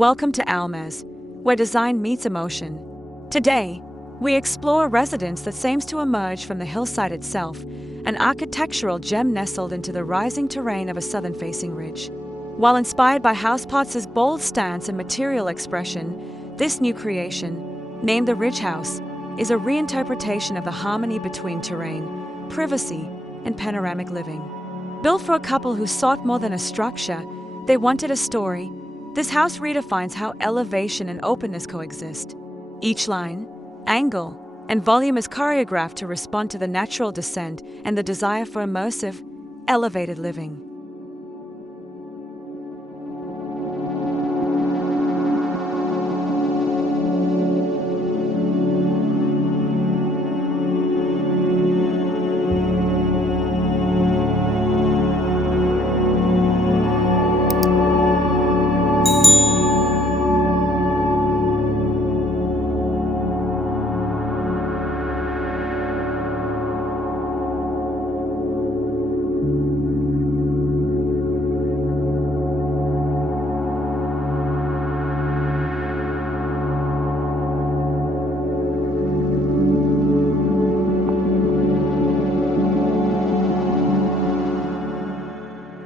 Welcome to ALMAZ, where design meets emotion. Today, we explore a residence that seems to emerge from the hillside itself, an architectural gem nestled into the rising terrain of a southern-facing ridge. While inspired by House Pautz's bold stance and material expression, this new creation, named the Ridge House, is a reinterpretation of the harmony between terrain, privacy, and panoramic living. Built for a couple who sought more than a structure, they wanted a story. This house redefines how elevation and openness coexist. Each line, angle, and volume is choreographed to respond to the natural descent and the desire for immersive, elevated living.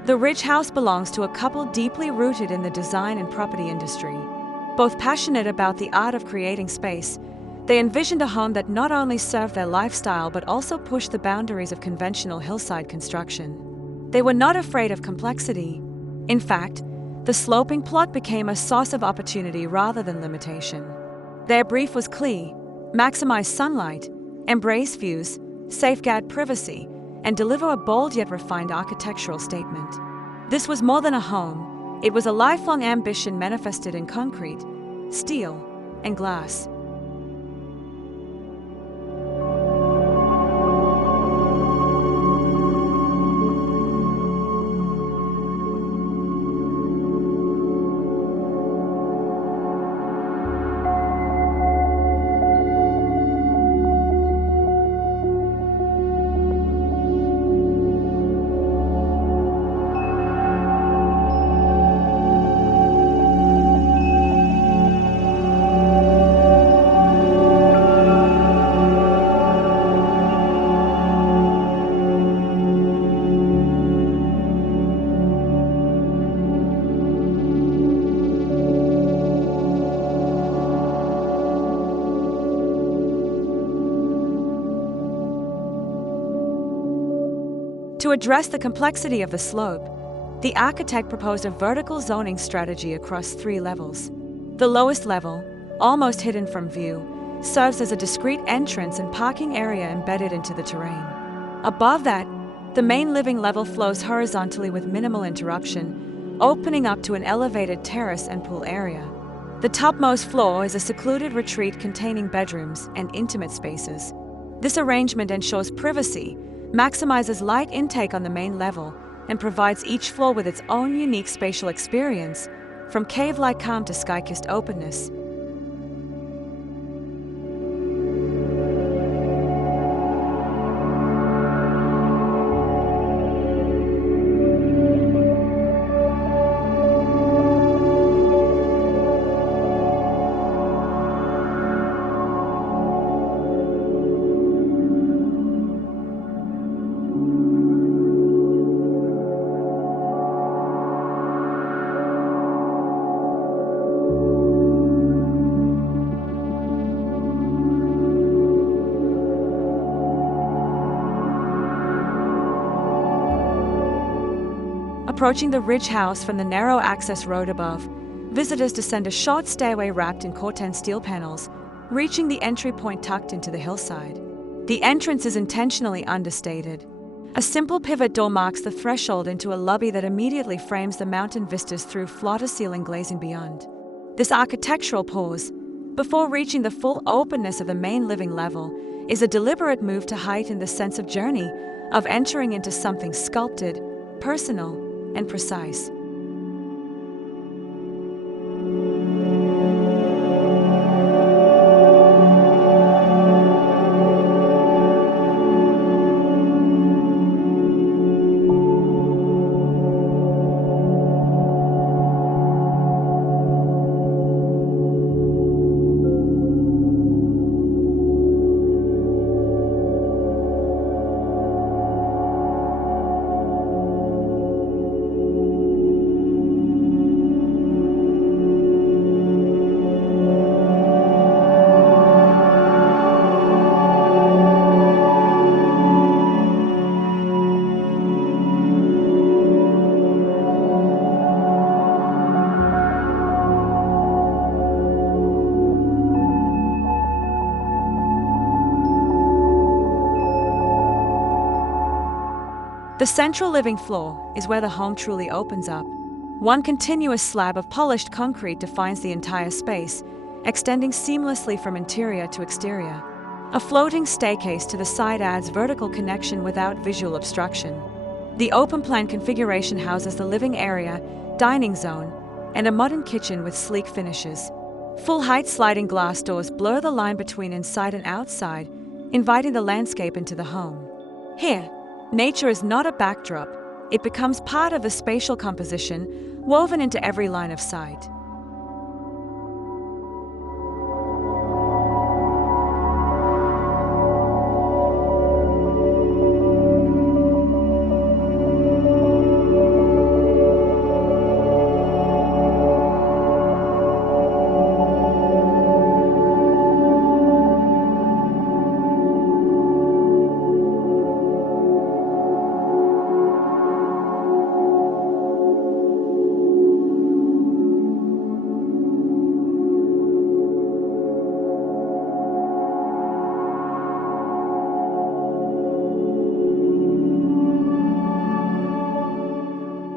The Ridge House belongs to a couple deeply rooted in the design and property industry. Both passionate about the art of creating space, they envisioned a home that not only served their lifestyle but also pushed the boundaries of conventional hillside construction. They were not afraid of complexity. In fact, the sloping plot became a source of opportunity rather than limitation. Their brief was clear: maximize sunlight, embrace views, safeguard privacy, and deliver a bold yet refined architectural statement. This was more than a home, it was a lifelong ambition manifested in concrete, steel, and glass. To address the complexity of the slope, the architect proposed a vertical zoning strategy across 3 levels. The lowest level, almost hidden from view, serves as a discrete entrance and parking area embedded into the terrain. Above that, the main living level flows horizontally with minimal interruption, opening up to an elevated terrace and pool area. The topmost floor is a secluded retreat containing bedrooms and intimate spaces. This arrangement ensures privacy, maximizes light intake on the main level, and provides each floor with its own unique spatial experience, from cave-like calm to sky-kissed openness. Approaching the Ridge House from the narrow access road above, visitors descend a short stairway wrapped in corten steel panels, reaching the entry point tucked into the hillside. The entrance is intentionally understated. A simple pivot door marks the threshold into a lobby that immediately frames the mountain vistas through floor-to-ceiling glazing beyond. This architectural pause, before reaching the full openness of the main living level, is a deliberate move to heighten the sense of journey, of entering into something sculpted, personal, and precise. The central living floor is where the home truly opens up. One continuous slab of polished concrete defines the entire space, extending seamlessly from interior to exterior. A floating staircase to the side adds vertical connection without visual obstruction. The open-plan configuration houses the living area, dining zone, and a modern kitchen with sleek finishes. Full-height sliding glass doors blur the line between inside and outside, inviting the landscape into the home. Here, nature is not a backdrop. It becomes part of the spatial composition, woven into every line of sight.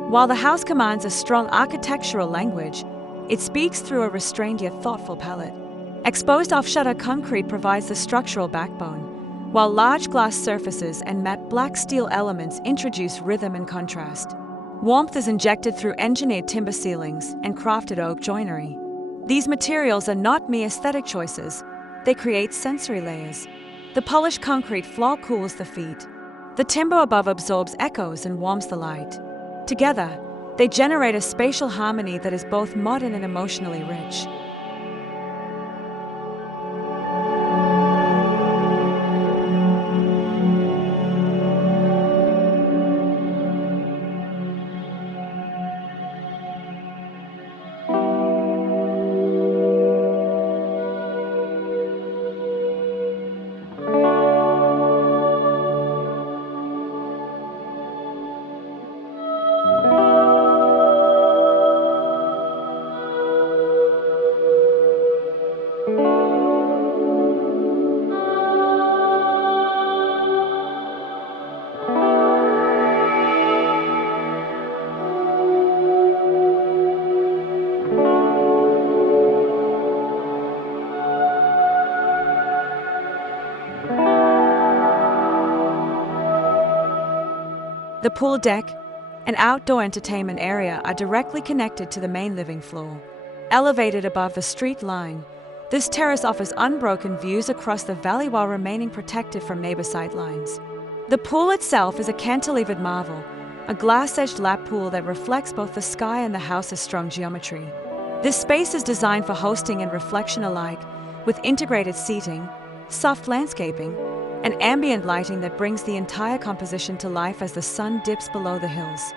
While the house commands a strong architectural language, it speaks through a restrained yet thoughtful palette. Exposed off-shutter concrete provides the structural backbone, while large glass surfaces and matte black steel elements introduce rhythm and contrast. Warmth is injected through engineered timber ceilings and crafted oak joinery. These materials are not mere aesthetic choices, they create sensory layers. The polished concrete floor cools the feet. The timber above absorbs echoes and warms the light. Together, they generate a spatial harmony that is both modern and emotionally rich. The pool deck and outdoor entertainment area are directly connected to the main living floor. Elevated above the street line, this terrace offers unbroken views across the valley while remaining protected from neighbor sightlines. The pool itself is a cantilevered marvel, a glass-edged lap pool that reflects both the sky and the house's strong geometry. This space is designed for hosting and reflection alike, with integrated seating, soft landscaping, and ambient lighting that brings the entire composition to life as the sun dips below the hills.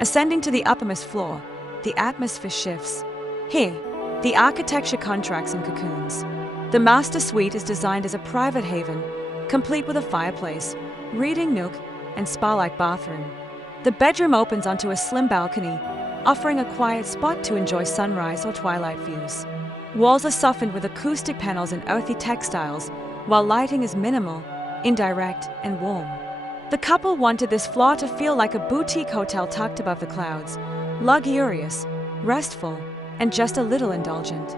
Ascending to the uppermost floor, the atmosphere shifts. Here, the architecture contracts in cocoons. The master suite is designed as a private haven, complete with a fireplace, reading nook, and spa-like bathroom. The bedroom opens onto a slim balcony, offering a quiet spot to enjoy sunrise or twilight views. Walls are softened with acoustic panels and earthy textiles, while lighting is minimal, indirect, and warm. The couple wanted this floor to feel like a boutique hotel tucked above the clouds, luxurious, restful, and just a little indulgent.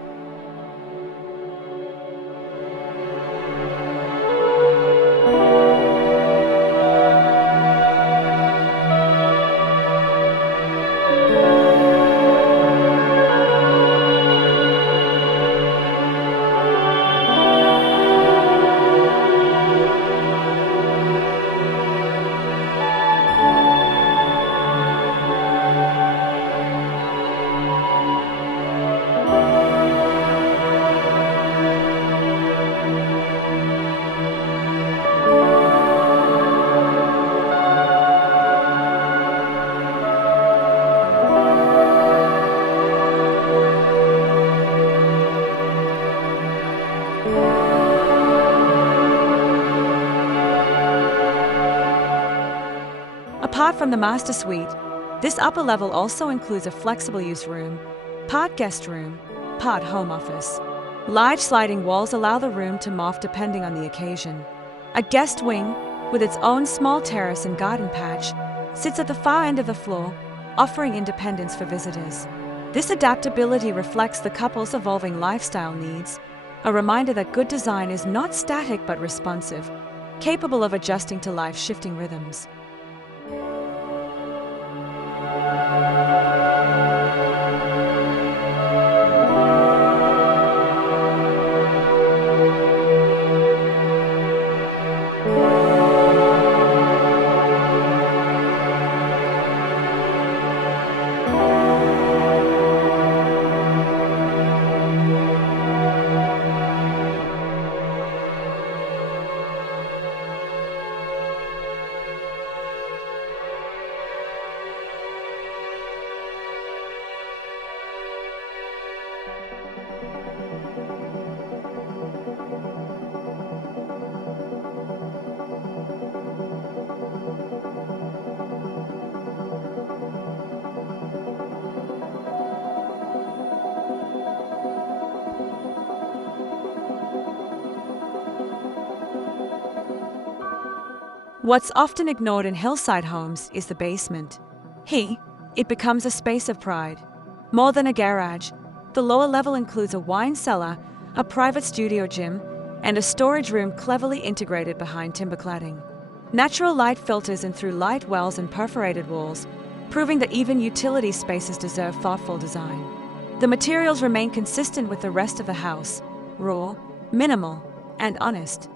from the master suite, this upper level also includes a flexible use room, part guest room, part home office. Large sliding walls allow the room to morph depending on the occasion. A guest wing, with its own small terrace and garden patch, sits at the far end of the floor, offering independence for visitors. This adaptability reflects the couple's evolving lifestyle needs, a reminder that good design is not static but responsive, capable of adjusting to life's shifting rhythms. What's often ignored in hillside homes is the basement. It becomes a space of pride. More than a garage, the lower level includes a wine cellar, a private studio gym, and a storage room cleverly integrated behind timber cladding. Natural light filters in through light wells and perforated walls, proving that even utility spaces deserve thoughtful design. The materials remain consistent with the rest of the house, raw, minimal, and honest.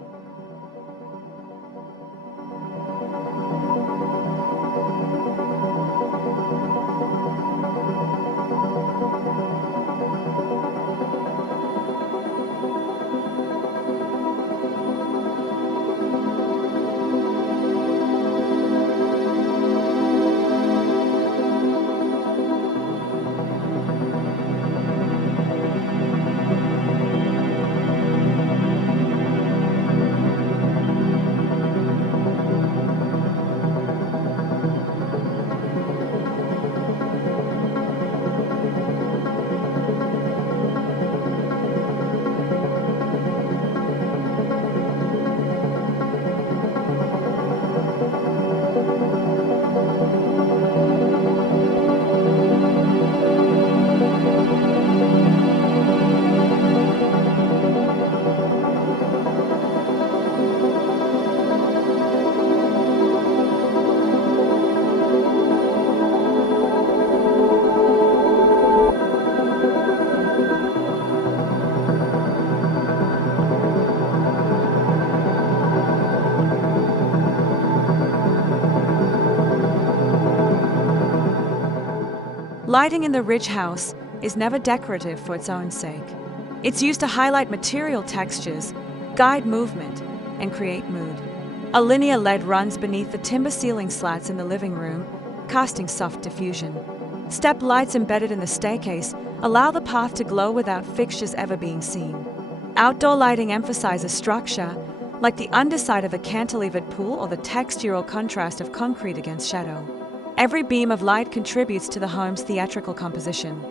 Lighting in the Ridge House is never decorative for its own sake. It's used to highlight material textures, guide movement, and create mood. A linear LED runs beneath the timber ceiling slats in the living room, casting soft diffusion. Step lights embedded in the staircase allow the path to glow without fixtures ever being seen. Outdoor lighting emphasizes structure, like the underside of a cantilevered pool or the textural contrast of concrete against shadow. Every beam of light contributes to the home's theatrical composition.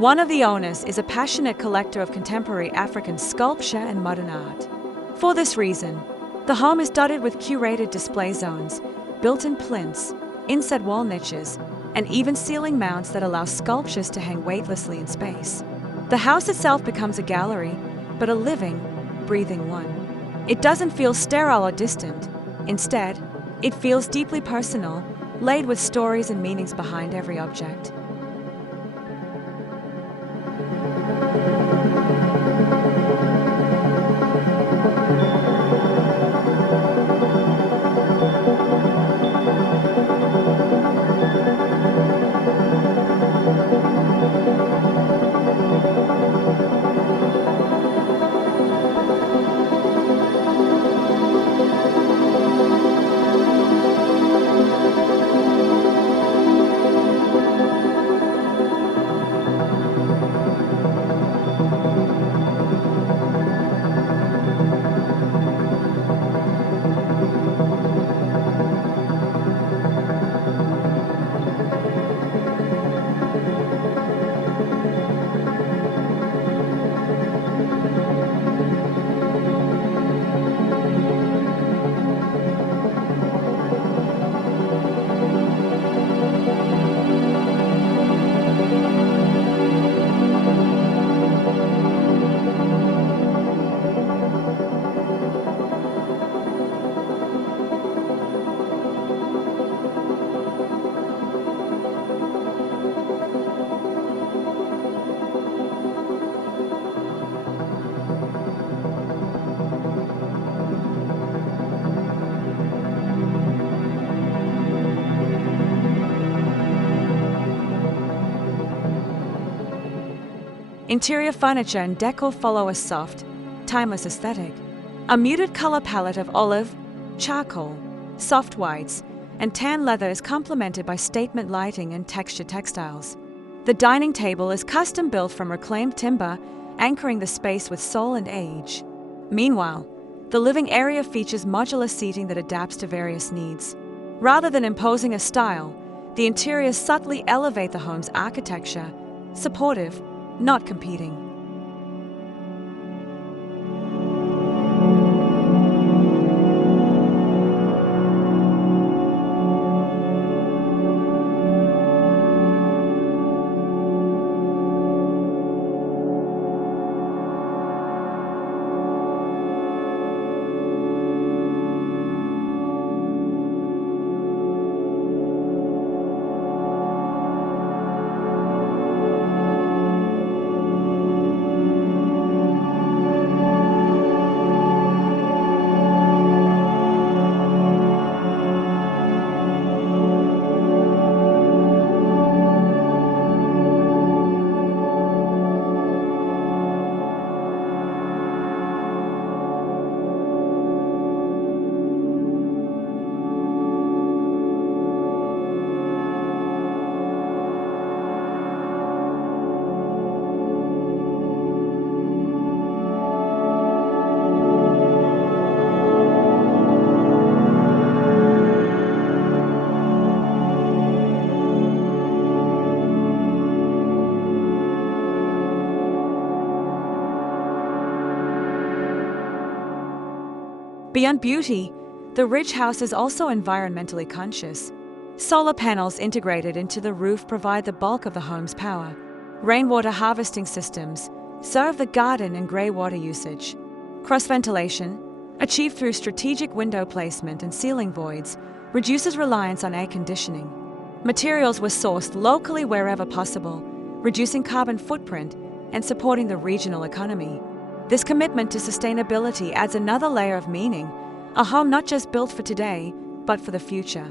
One of the owners is a passionate collector of contemporary African sculpture and modern art. For this reason, the home is dotted with curated display zones, built-in plinths, inset wall niches, and even ceiling mounts that allow sculptures to hang weightlessly in space. The house itself becomes a gallery, but a living, breathing one. It doesn't feel sterile or distant. Instead, it feels deeply personal, laid with stories and meanings behind every object. Interior furniture and decor follow a soft, timeless aesthetic. A muted color palette of olive, charcoal, soft whites, and tan leather is complemented by statement lighting and textured textiles. The dining table is custom built from reclaimed timber, anchoring the space with soul and age. Meanwhile, the living area features modular seating that adapts to various needs. Rather than imposing a style, the interiors subtly elevate the home's architecture, supportive, not competing. Beyond beauty, the Ridge House is also environmentally conscious. Solar panels integrated into the roof provide the bulk of the home's power. Rainwater harvesting systems serve the garden and grey water usage. Cross-ventilation, achieved through strategic window placement and ceiling voids, reduces reliance on air conditioning. Materials were sourced locally wherever possible, reducing carbon footprint and supporting the regional economy. This commitment to sustainability adds another layer of meaning, a home not just built for today, but for the future.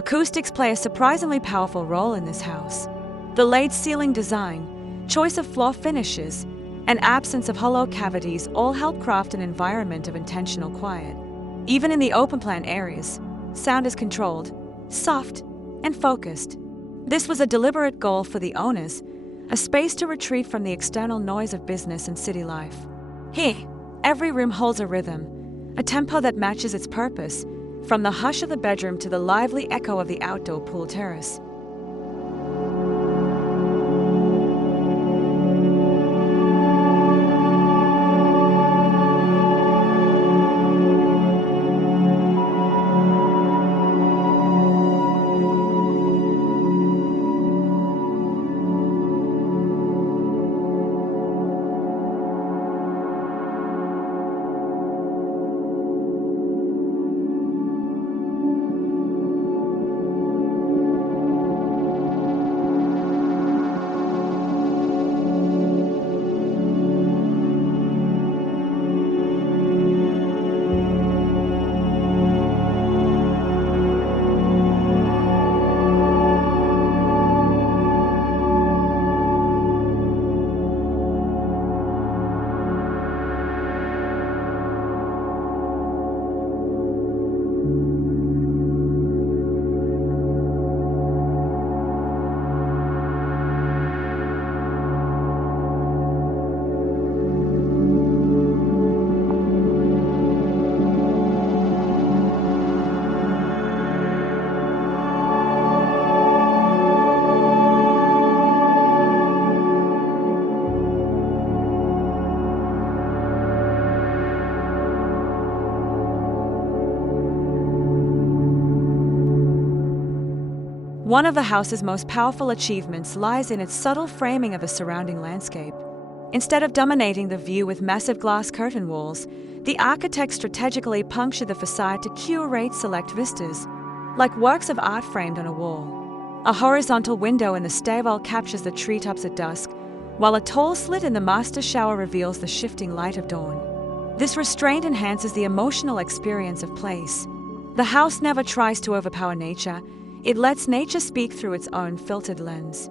Acoustics play a surprisingly powerful role in this house. The laid ceiling design, choice of floor finishes, and absence of hollow cavities all help craft an environment of intentional quiet. Even in the open-plan areas, sound is controlled, soft, and focused. This was a deliberate goal for the owners, a space to retreat from the external noise of business and city life. Here, every room holds a rhythm, a tempo that matches its purpose, from the hush of the bedroom to the lively echo of the outdoor pool terrace. One of the house's most powerful achievements lies in its subtle framing of the surrounding landscape. Instead of dominating the view with massive glass curtain walls, the architect strategically punctured the facade to curate select vistas, like works of art framed on a wall. A horizontal window in the stairwell captures the treetops at dusk, while a tall slit in the master shower reveals the shifting light of dawn. This restraint enhances the emotional experience of place. The house never tries to overpower nature. It lets nature speak through its own filtered lens.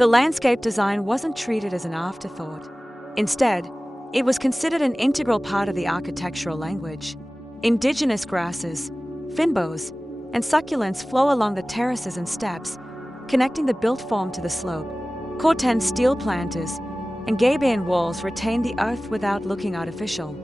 The landscape design wasn't treated as an afterthought. Instead, it was considered an integral part of the architectural language. Indigenous grasses, fynbos, and succulents flow along the terraces and steps, connecting the built form to the slope. Corten steel planters and gabion walls retain the earth without looking artificial.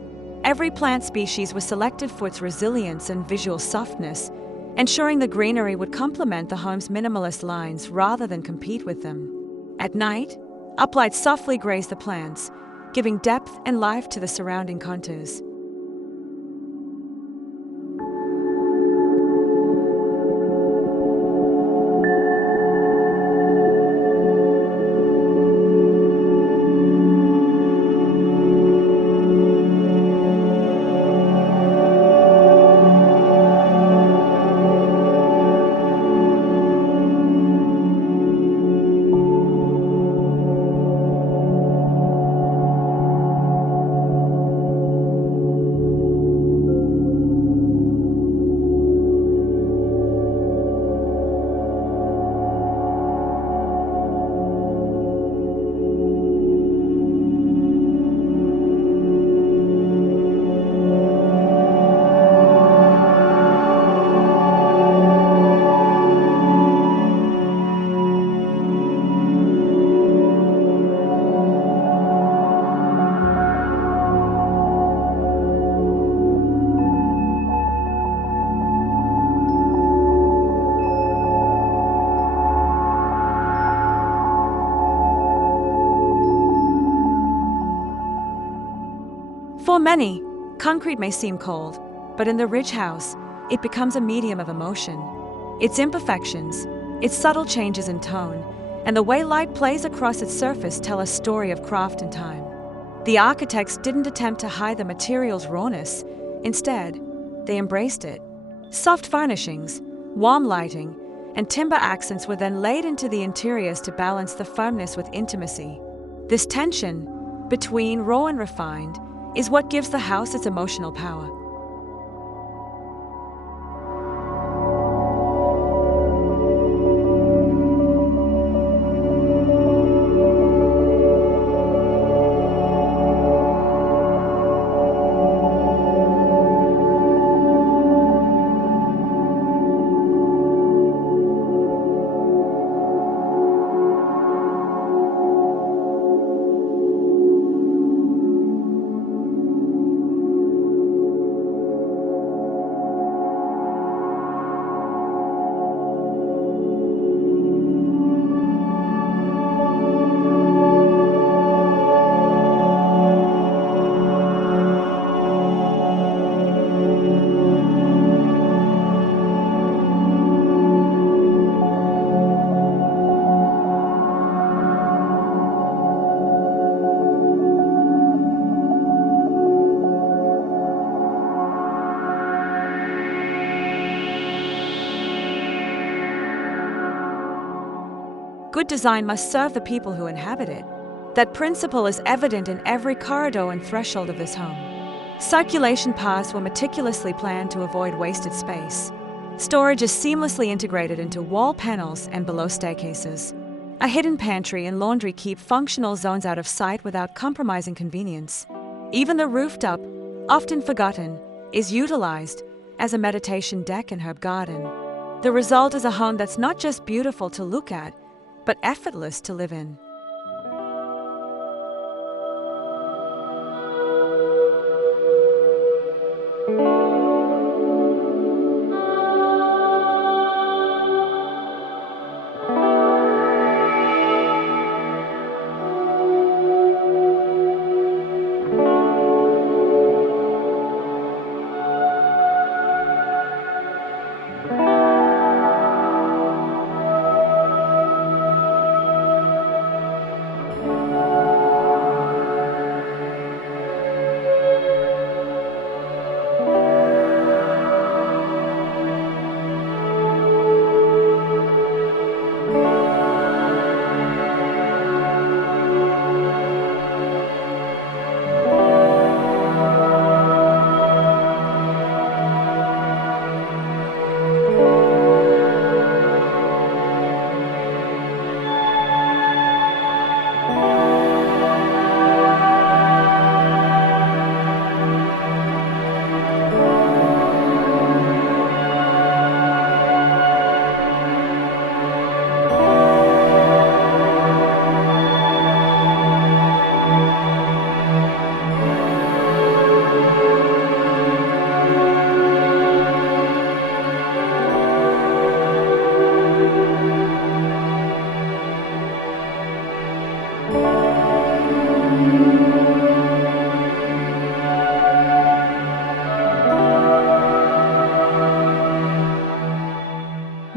Every plant species was selected for its resilience and visual softness, ensuring the greenery would complement the home's minimalist lines rather than compete with them. At night, uplights softly graze the plants, giving depth and life to the surrounding contours. many, concrete may seem cold, but in the Ridge House, it becomes a medium of emotion. Its imperfections, its subtle changes in tone, and the way light plays across its surface tell a story of craft and time. The architects didn't attempt to hide the material's rawness. Instead, they embraced it. Soft furnishings, warm lighting, and timber accents were then laid into the interiors to balance the firmness with intimacy. This tension between raw and refined is what gives the house its emotional power. Good design must serve the people who inhabit it. That principle is evident in every corridor and threshold of this home. Circulation paths were meticulously planned to avoid wasted space. Storage is seamlessly integrated into wall panels and below staircases. A hidden pantry and laundry keep functional zones out of sight without compromising convenience. Even the rooftop, often forgotten, is utilized as a meditation deck and herb garden. The result is a home that's not just beautiful to look at, but effortless to live in.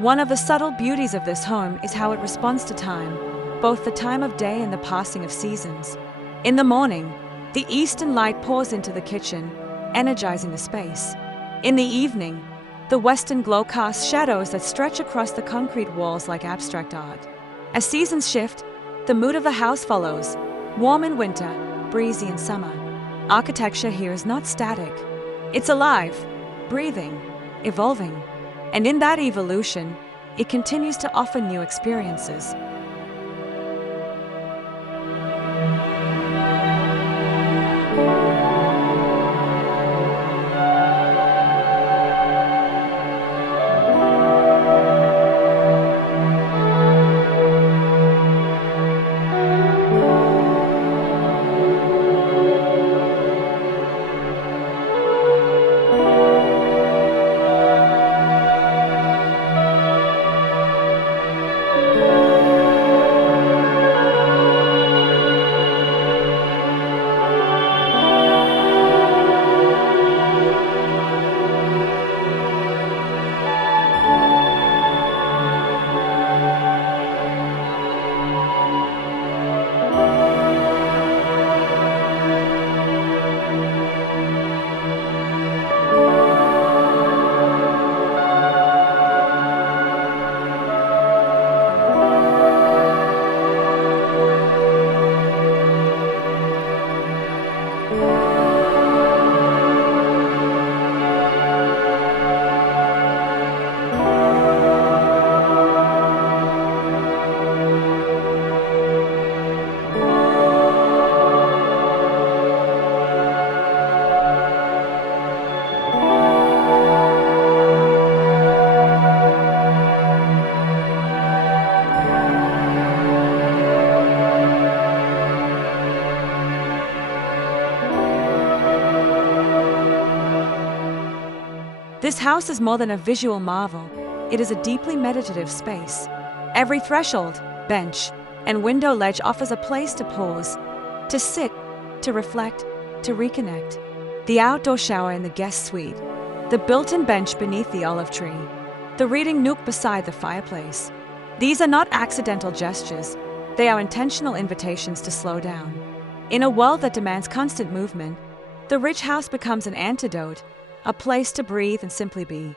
One of the subtle beauties of this home is how it responds to time, both the time of day and the passing of seasons. In the morning, the eastern light pours into the kitchen, energizing the space. In the evening, the western glow casts shadows that stretch across the concrete walls like abstract art. As seasons shift, the mood of the house follows, warm in winter, breezy in summer. Architecture here is not static. It's alive, breathing, evolving. And in that evolution, it continues to offer new experiences. This house is more than a visual marvel. It is a deeply meditative space. Every threshold, bench, and window ledge offers a place to pause, to sit, to reflect, to reconnect. The outdoor shower in the guest suite, the built-in bench beneath the olive tree, the reading nook beside the fireplace. These are not accidental gestures. They are intentional invitations to slow down. In a world that demands constant movement, the rich house becomes an antidote, a place to breathe and simply be.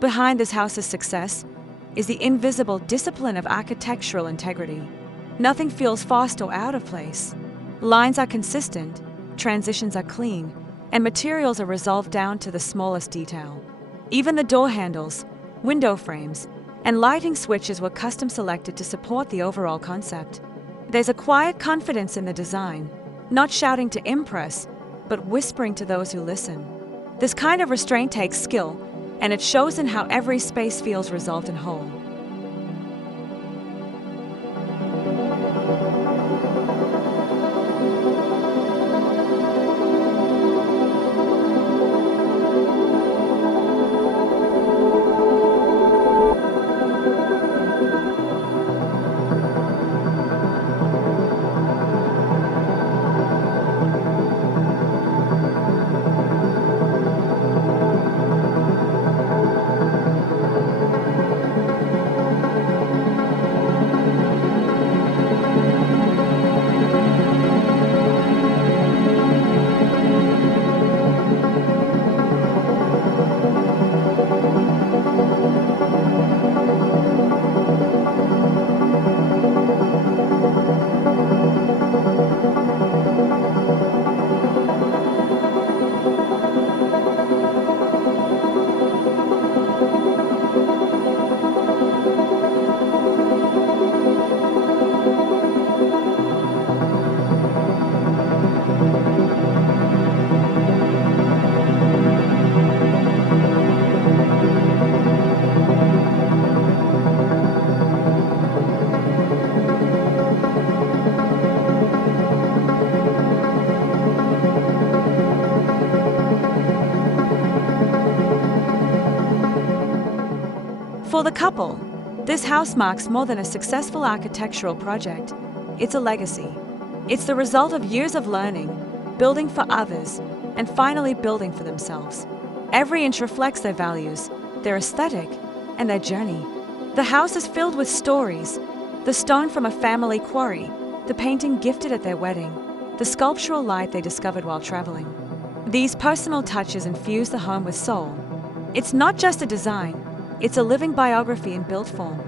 Behind this house's success is the invisible discipline of architectural integrity. Nothing feels forced or out of place. Lines are consistent, transitions are clean, and materials are resolved down to the smallest detail. Even the door handles, window frames, and lighting switches were custom selected to support the overall concept. There's a quiet confidence in the design, not shouting to impress, but whispering to those who listen. This kind of restraint takes skill, and it shows in how every space feels resolved and whole. For the couple, this house marks more than a successful architectural project. It's a legacy. It's the result of years of learning, building for others, and finally building for themselves. Every inch reflects their values, their aesthetic, and their journey. The house is filled with stories: the stone from a family quarry, the painting gifted at their wedding, the sculptural light they discovered while traveling. These personal touches infuse the home with soul. It's not just a design, it's a living biography in built form.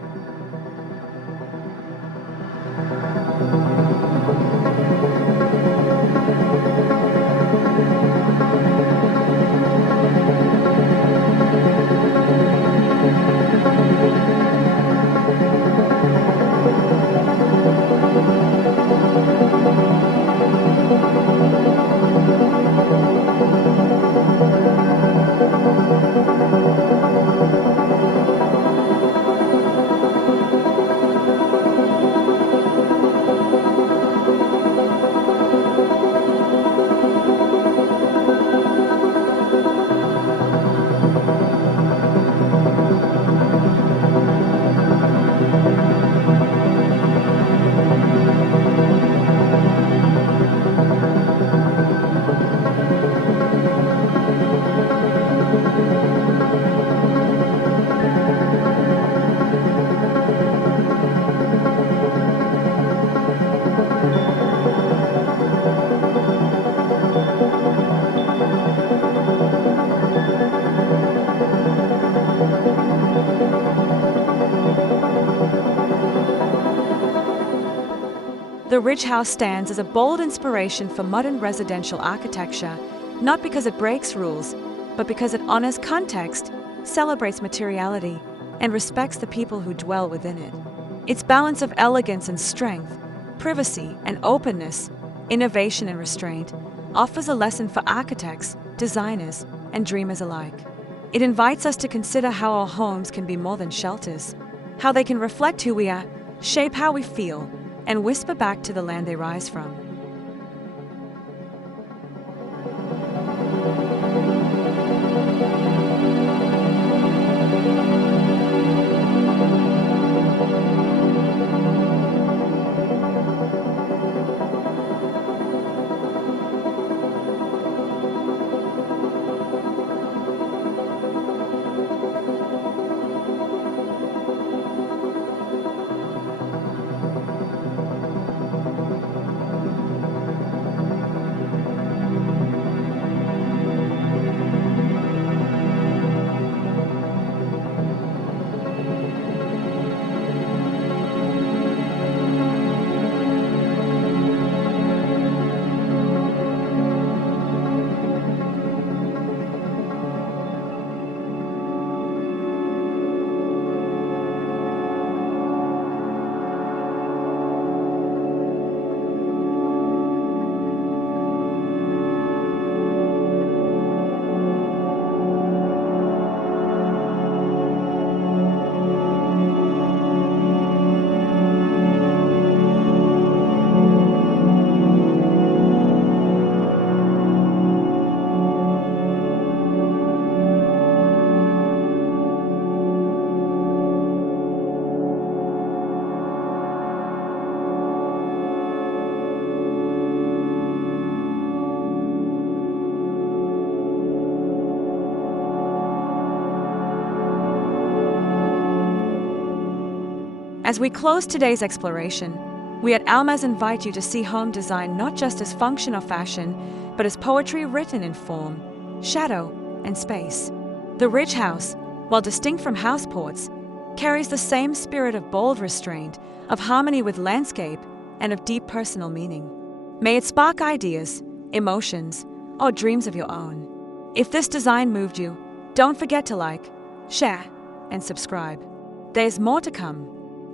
The Ridge House stands as a bold inspiration for modern residential architecture, not because it breaks rules, but because it honors context, celebrates materiality, and respects the people who dwell within it. Its balance of elegance and strength, privacy and openness, innovation and restraint, offers a lesson for architects, designers, and dreamers alike. It invites us to consider how our homes can be more than shelters, how they can reflect who we are, shape how we feel, and whisper back to the land they rise from. As we close today's exploration, we at ALMAZ invite you to see home design not just as function or fashion, but as poetry written in form, shadow, and space. The Ridge House, while distinct from House Pautz, carries the same spirit of bold restraint, of harmony with landscape, and of deep personal meaning. May it spark ideas, emotions, or dreams of your own. If this design moved you, don't forget to like, share, and subscribe. There's more to come.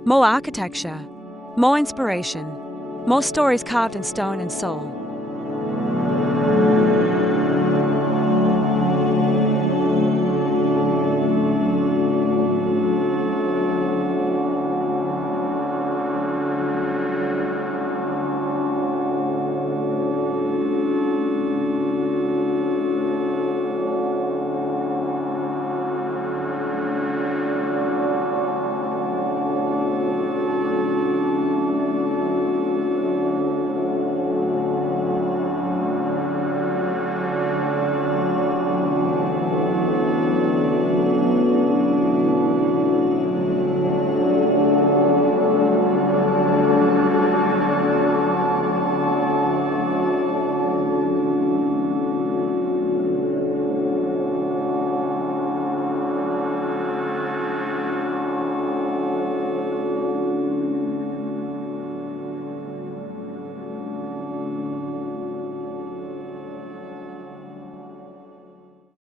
More architecture, more inspiration, more stories carved in stone and soul.